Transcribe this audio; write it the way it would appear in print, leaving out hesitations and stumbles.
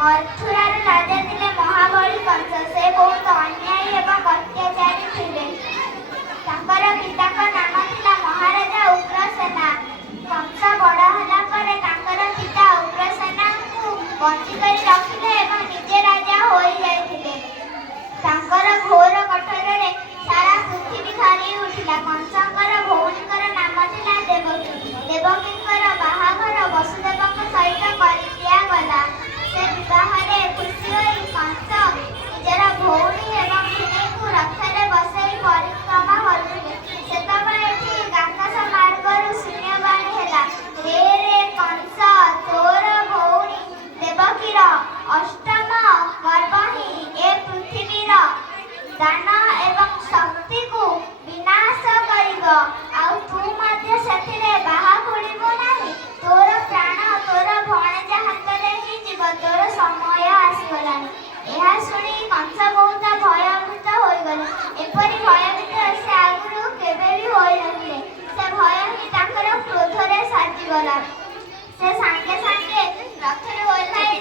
ମଥୁରାର ରାଜା ଥିଲେ ମହାବଳୀ କଂସ। ସେ ବହୁତ ଅନ୍ୟାୟୀ ଏବଂ ଅତ୍ୟାଚାରୀ ଥିଲେ। ତାଙ୍କର ପିତାଙ୍କ ନାମ ଥିଲା ମହାରାଜା ଉଗ୍ରସେନ। କଂସ ବଡ଼ ହେଲା ପରେ ତାଙ୍କର ପିତା ଉଗ୍ରସେନଙ୍କୁ ବନ୍ଦୀ କରି ରଖିଲେ ଏବଂ ନିଜେ ରାଜା ହୋଇଯାଇଥିଲେ। ତାଙ୍କର ଘୋର କଠୋରରେ ସାରା ପୃଥିବୀ ଥରି ଉଠିଲା। କଂସଙ୍କର ଭଉଣୀଙ୍କର ନାମ ଥିଲା ଦେବକୀ। ଦେବକୀଙ୍କର ବାହାଘର ବସୁଦେବଙ୍କ ସହିତ କରି ଦିଆଗଲା। ସେ ବିବାହରେ ଖୁସି ହୋଇ କଂସ ନିଜର ଭଉଣୀ ଏବଂ ଭିଣେଇଙ୍କୁ ରଥରେ ବସାଇ ପରିକ୍ରମା କରୁଥିଲେ। ସେତେବେଳେ ଠିକ୍ ଆକାଶ ମାର୍ଗରୁ ଶୂନ୍ୟବାଣୀ ହେଲା, ରେ ରେ କଂସ, ତୋର ଭଉଣୀ ଦେବକୀର ଅଷ୍ଟମ ଗର୍ଭ ହିଁ ଏ ପୃଥିବୀର ଦାନ ଏବଂ ଶକ୍ତିକୁ ବିନାଶ କରିବ। ଆଉ ତୁ ମଧ୍ୟ ସେଥିରେ ବାହା ଖୋଳିବୁ ନାହିଁ। ତୋର ପ୍ରାଣ ତୋର ଭଣଜା ହାତରେ ହିଁ ଯିବ। ତୋର ସମୟ ଆସିଗଲାଣି। ଏହା ଶୁଣି କଂସ ବହୁତ ଭୟଭୀତ ହୋଇଗଲେ। ଏପରି ଭୟଭୀତ ସେ ଆଗରୁ କେବେ ବି ହୋଇନଥିଲେ। ସେ ଭୟ ହିଁ ତାଙ୍କର କ୍ରୋଧରେ ସାଜିଗଲା। ସେ ସାଙ୍ଗେ ସାଙ୍ଗେ ରଥରୁ ଓହ୍ଲାଇ